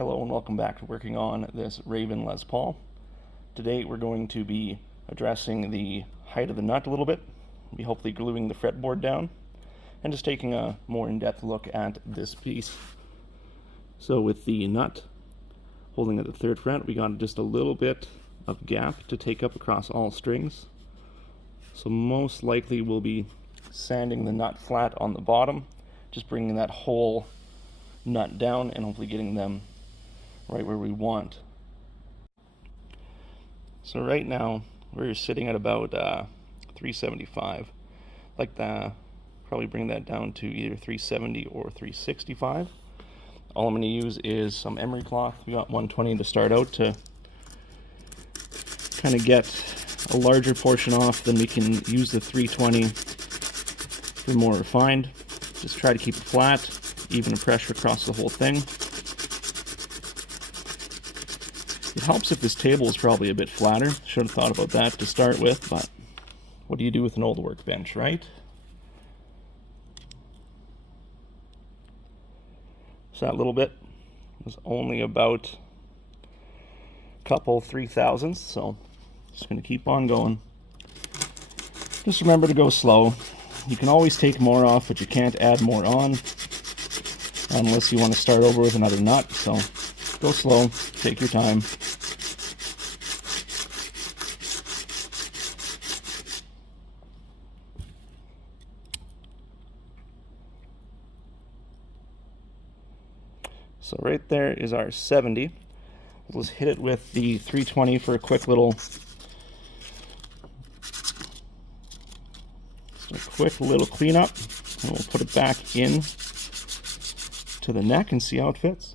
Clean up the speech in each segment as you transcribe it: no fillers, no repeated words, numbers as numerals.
Hello and welcome back to working on this Raven Les Paul. Today we're going to be addressing the height of the nut a little bit, be hopefully gluing the fretboard down, and just taking a more in-depth look at this piece. So with the nut holding at the 3rd fret, we got just a little bit of gap to take up across all strings. So most likely we'll be sanding the nut flat on the bottom, just bringing that whole nut down and hopefully getting them right where we want. So right now we're sitting at about 375. Like that, probably bring that down to either 370 or 365. All I'm going to use is some emery cloth. We got 120 to start out to kind of get a larger portion off. Then we can use the 320 for more refined. Just try to keep it flat, even pressure across the whole thing. It helps if this table is probably a bit flatter. Should have thought about that to start with, but what do you do with an old workbench, right? So that little bit was only about a couple 3/1000ths, so just going to keep on going. Just remember to go slow. You can always take more off, but you can't add more on unless you want to start over with another nut. So go slow, take your time. So right there is our 70. We'll just hit it with the 320 for a quick little cleanup, and we'll put it back in to the neck and see how it fits.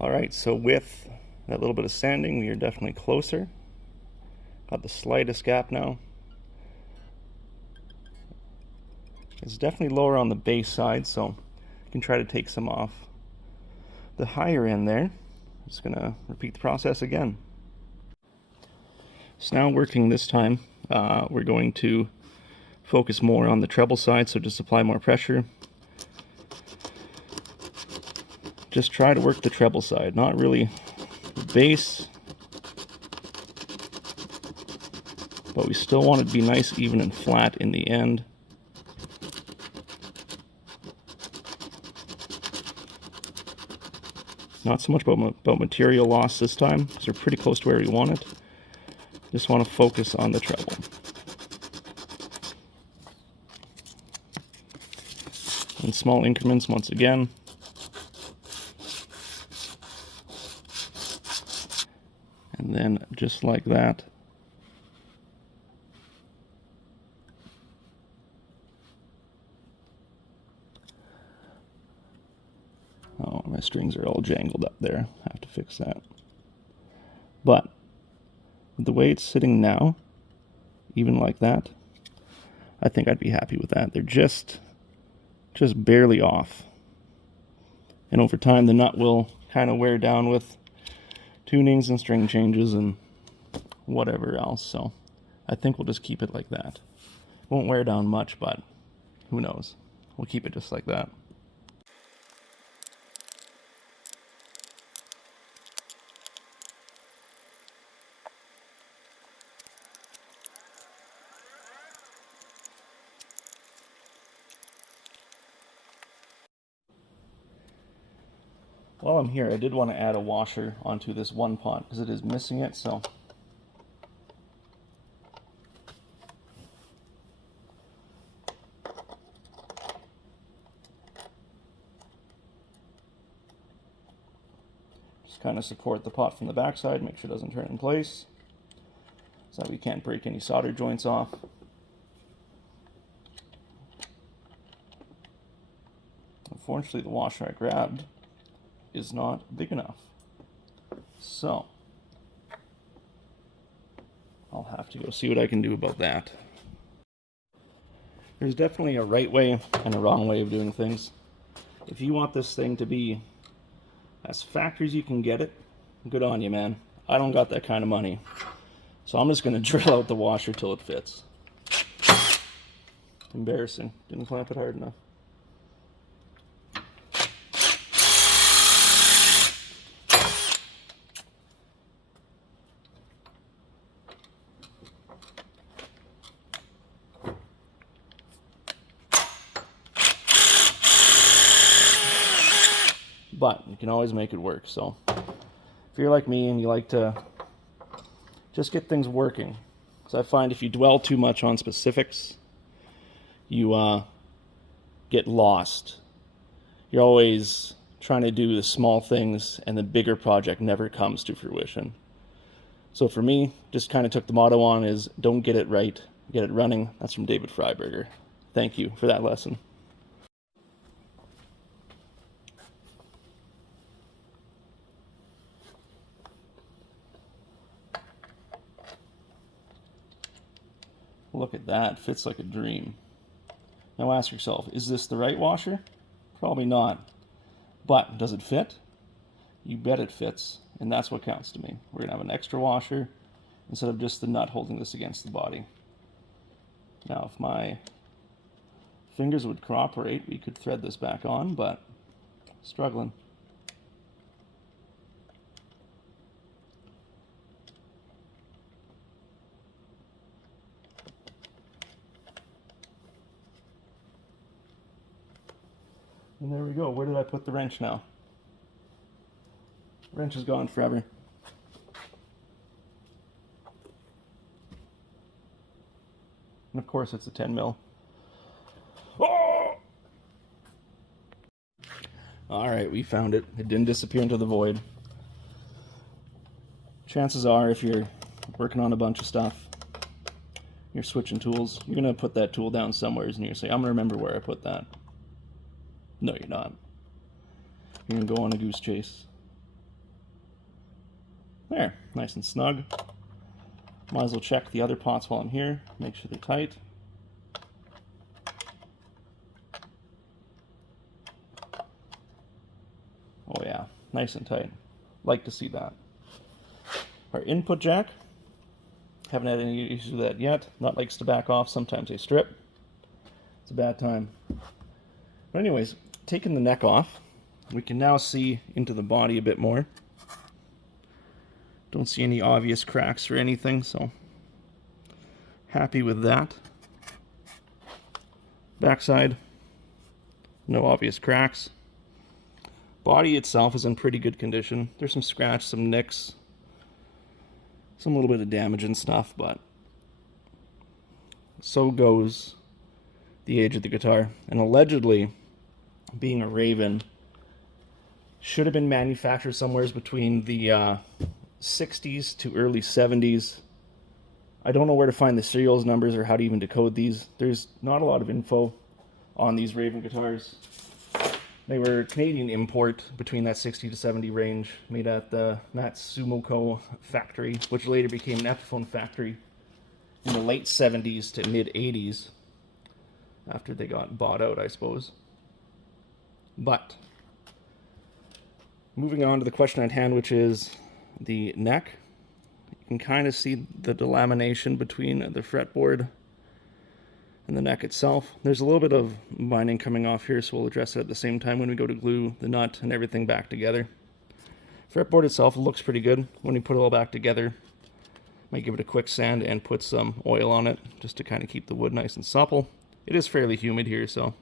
Alright, so with that little bit of sanding, we are definitely closer. Got the slightest gap now. It's definitely lower on the base side, so you can try to take some off the higher end there. Just gonna repeat the process again. So now working this time, we're going to focus more on the treble side, so just apply more pressure. Just try to work the treble side, not really the bass, but we still want it to be nice, even and flat in the end. Not so much about material loss this time, because we're pretty close to where we want it. Just want to focus on the treble. In small increments once again. And then just like that. Oh, my strings are all jangled up there. I have to fix that. But with the way it's sitting now, even like that, I think I'd be happy with that. They're just barely off. And over time, the nut will kind of wear down with tunings and string changes and whatever else. So I think we'll just keep it like that. Won't wear down much, but who knows? We'll keep it just like that. While I'm here, I did want to add a washer onto this one pot because it is missing it, so just kind of support the pot from the backside, make sure it doesn't turn in place so that we can't break any solder joints off. Unfortunately, the washer I grabbed is not big enough, so I'll have to go see what I can do about that. There's definitely a right way and a wrong way of doing things. If you want this thing to be as factory as you can get it, good on you, man. I don't got that kind of money, so I'm just going to drill out the washer till it fits. Embarrassing, didn't clamp it hard enough. but you can always make it work. So if you're like me and you like to just get things working, because I find if you dwell too much on specifics, you get lost. You're always trying to do the small things, and the bigger project never comes to fruition. So for me, just kind of took the motto on is don't get it right, get it running. That's from David Freiberger. Thank you for that lesson. Look at that, fits like a dream. Now ask yourself, is this the right washer? Probably not. But does it fit? You bet it fits, and that's what counts to me. We're gonna have an extra washer instead of just the nut holding this against the body. Now if my fingers would cooperate, we could thread this back on, but struggling. And there we go. Where did I put the wrench now? Wrench is gone forever. And of course it's a 10 mil. Oh! Alright, we found it. It didn't disappear into the void. Chances are if you're working on a bunch of stuff, you're switching tools, you're going to put that tool down somewhere and you're going to say, I'm going to remember where I put that. No, you're not. You're going to go on a goose chase. There, nice and snug. Might as well check the other pots while I'm here, make sure they're tight. Oh yeah, nice and tight. Like to see that. Our input jack, haven't had any issues with that yet. Nut likes to back off, sometimes they strip. It's a bad time. But anyways, taking the neck off, we can now see into the body a bit more. Don't see any obvious cracks or anything, so happy with that. Backside, no obvious cracks. Body itself is in pretty good condition. There's some scratch, some nicks, some little bit of damage and stuff, but so goes the age of the guitar. And allegedly, being a Raven, should have been manufactured somewhere between the 60s to early 70s. I don't know where to find the serials numbers or how to even decode these. There's not a lot of info on these Raven guitars. They were Canadian import between that 60 to 70 range, made at the Matsumoko factory, which later became an Epiphone factory in the late 70s to mid 80s, after they got bought out, I suppose. But moving on to the question at hand, which is the neck. You can kind of see the delamination between the fretboard and the neck itself. There's a little bit of binding coming off here, so we'll address it at the same time when we go to glue the nut and everything back together. Fretboard itself looks pretty good. When we put it all back together, might give it a quick sand and put some oil on it just to kind of keep the wood nice and supple. It is fairly humid here, so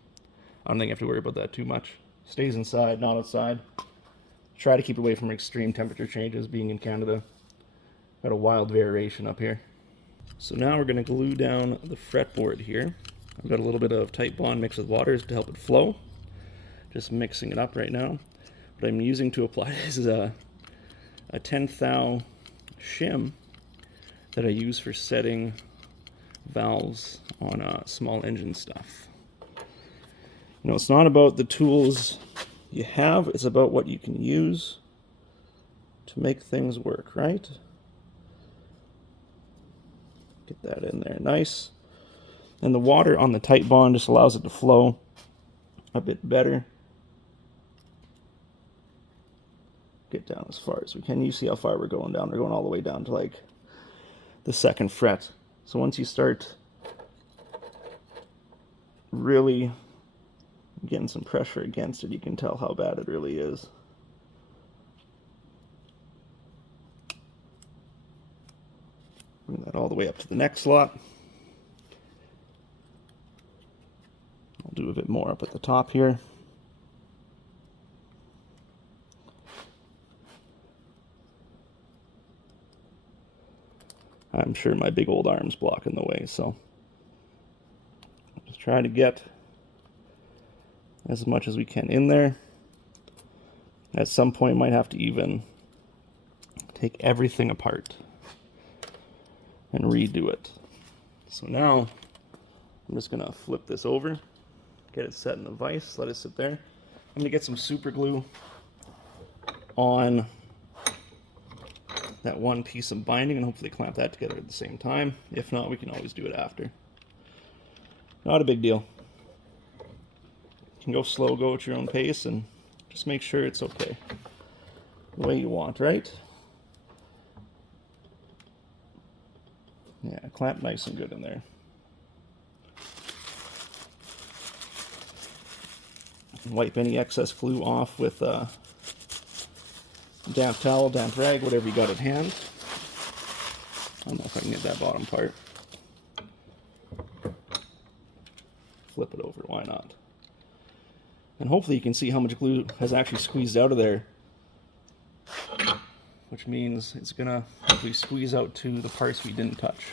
I don't think I have to worry about that too much. Stays inside, not outside. Try to keep away from extreme temperature changes, being in Canada. Got a wild variation up here. So now we're going to glue down the fretboard here. I've got a little bit of Titebond mixed with water to help it flow. Just mixing it up right now. What I'm using to apply this is a 10 thou shim that I use for setting valves on small engine stuff. You know, it's not about the tools you have, it's about what you can use to make things work, right? Get that in there nice. And the water on the Titebond just allows it to flow a bit better. Get down as far as we can. You see how far we're going down. We're going all the way down to like the 2nd fret. So once you start really getting some pressure against it, you can tell how bad it really is. Bring that all the way up to the neck slot. I'll do a bit more up at the top here. I'm sure my big old arm's blocking the way, so just try to get as much as we can in there. At some point, might have to even take everything apart and redo it. So now, I'm just gonna flip this over, get it set in a vise, let it sit there. I'm gonna get some super glue on that one piece of binding and hopefully clamp that together at the same time. If not, we can always do it after. Not a big deal. You can go slow, go at your own pace, and just make sure it's okay. The way you want, right? Yeah, clamp nice and good in there. Wipe any excess glue off with a damp towel, damp rag, whatever you got at hand. I don't know if I can get that bottom part. Flip it over, why not? And hopefully you can see how much glue has actually squeezed out of there, which means it's gonna hopefully squeeze out to the parts we didn't touch.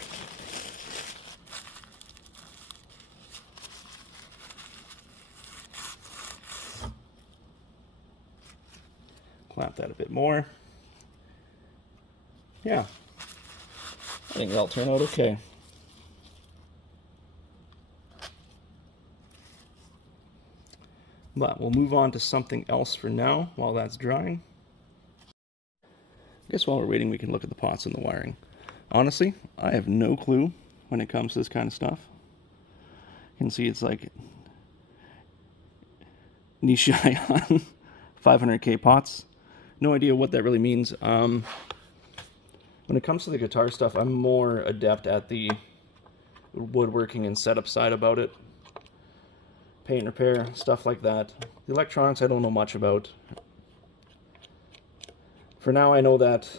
Clamp that a bit more. Yeah, I think that'll turn out okay. But we'll move on to something else for now while that's drying. I guess while we're waiting, we can look at the pots and the wiring. Honestly, I have no clue when it comes to this kind of stuff. You can see it's like niche on 500K pots. No idea what that really means. When it comes to the guitar stuff, I'm more adept at the woodworking and setup side about it. Paint, repair, stuff like that. The electronics I don't know much about. For now I know that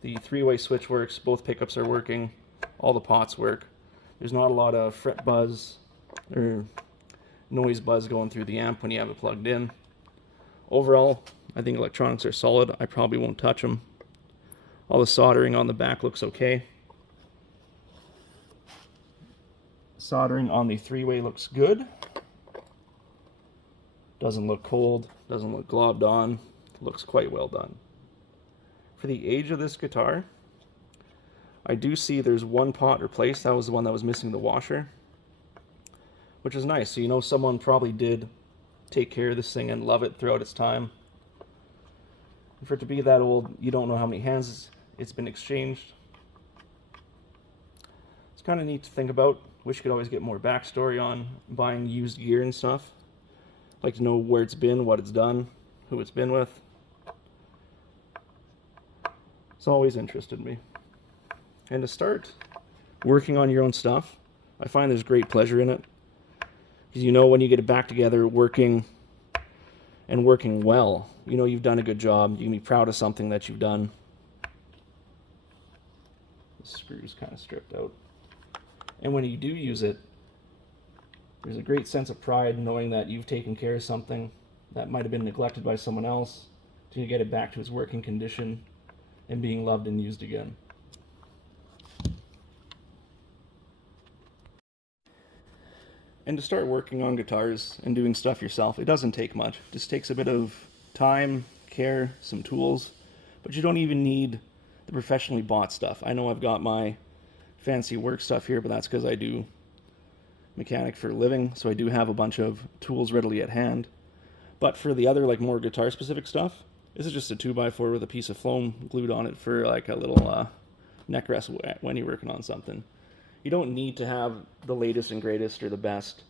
the three-way switch works, both pickups are working, all the pots work. There's not a lot of fret buzz or noise buzz going through the amp when you have it plugged in. Overall, I think electronics are solid. I probably won't touch them. All the soldering on the back looks okay. Soldering on the three-way looks good. Doesn't look cold, doesn't look globbed on, looks quite well done. For the age of this guitar, I do see there's one pot replaced. That was the one that was missing the washer, which is nice. So you know someone probably did take care of this thing and love it throughout its time. And for it to be that old, you don't know how many hands it's been exchanged. It's kind of neat to think about. Wish you could always get more backstory on buying used gear and stuff. Like to know where it's been, what it's done, who it's been with. It's always interested me. And to start working on your own stuff, I find there's great pleasure in it. Because you know when you get it back together, working and working well, you know you've done a good job. You can be proud of something that you've done. The screw's kind of stripped out. And when you do use it, there's a great sense of pride knowing that you've taken care of something that might have been neglected by someone else to get it back to its working condition and being loved and used again. And to start working on guitars and doing stuff yourself, it doesn't take much. It just takes a bit of time, care, some tools, but you don't even need the professionally bought stuff. I know I've got my fancy work stuff here, but that's because I do mechanic for a living, so I do have a bunch of tools readily at hand. But for the other, like more guitar specific stuff, this is just a 2x4 with a piece of foam glued on it for like a little neck rest when you're working on something. You don't need to have the latest and greatest or the best.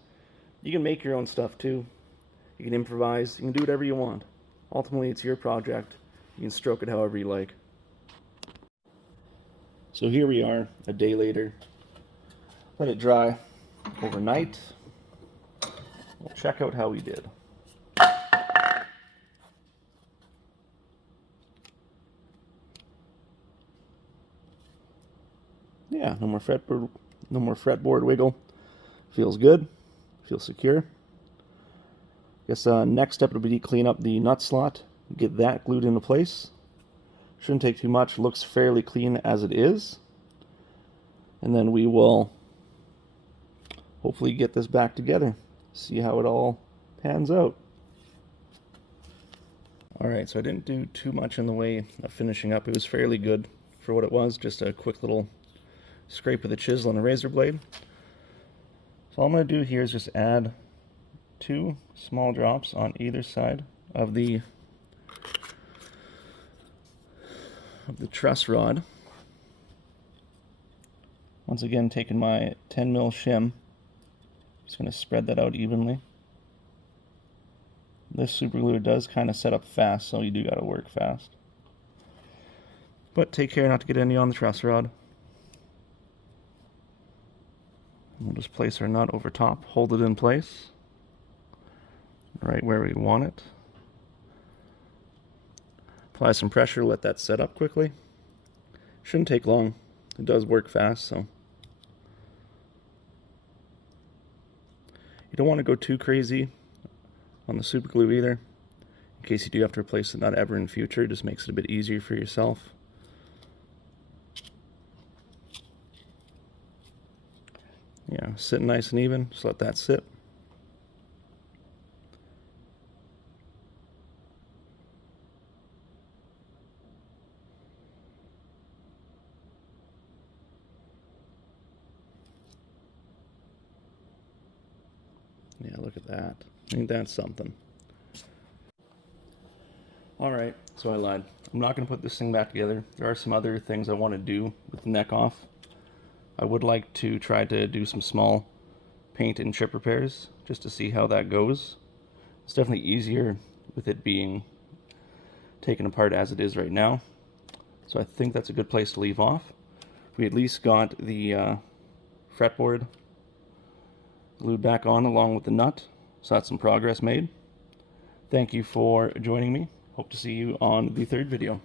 You can make your own stuff too. You can improvise, you can do whatever you want. Ultimately, it's your project. You can stroke it however you like. So here we are, a day later. Let it dry overnight. We'll check out how we did. Yeah, no more fretboard wiggle. Feels good. Feels secure. Guess next step would be to clean up the nut slot, get that glued into place. Shouldn't take too much. Looks fairly clean as it is. and then we will hopefully get this back together, see how it all pans out. Alright, so I didn't do too much in the way of finishing up. It was fairly good for what it was, just a quick little scrape with a chisel and a razor blade. So all I'm going to do here is just add 2 small drops on either side of the truss rod. Once again, taking my 10 mil shim, just going to spread that out evenly. This super glue does kind of set up fast, so you do got to work fast. But take care not to get any on the truss rod. We'll just place our nut over top, hold it in place, right where we want it. Apply some pressure, let that set up quickly. Shouldn't take long. It does work fast, so. You don't want to go too crazy on the super glue either, in case you do have to replace the nut ever in future. It just makes it a bit easier for yourself. Yeah, sitting nice and even, just let that sit. Yeah, look at that. Ain't that something? Alright, so I lied. I'm not going to put this thing back together. There are some other things I want to do with the neck off. I would like to try to do some small paint and chip repairs, just to see how that goes. It's definitely easier with it being taken apart as it is right now. So I think that's a good place to leave off. We at least got the fretboard glued back on along with the nut, so that's some progress made. Thank you for joining me. Hope to see you on the third video.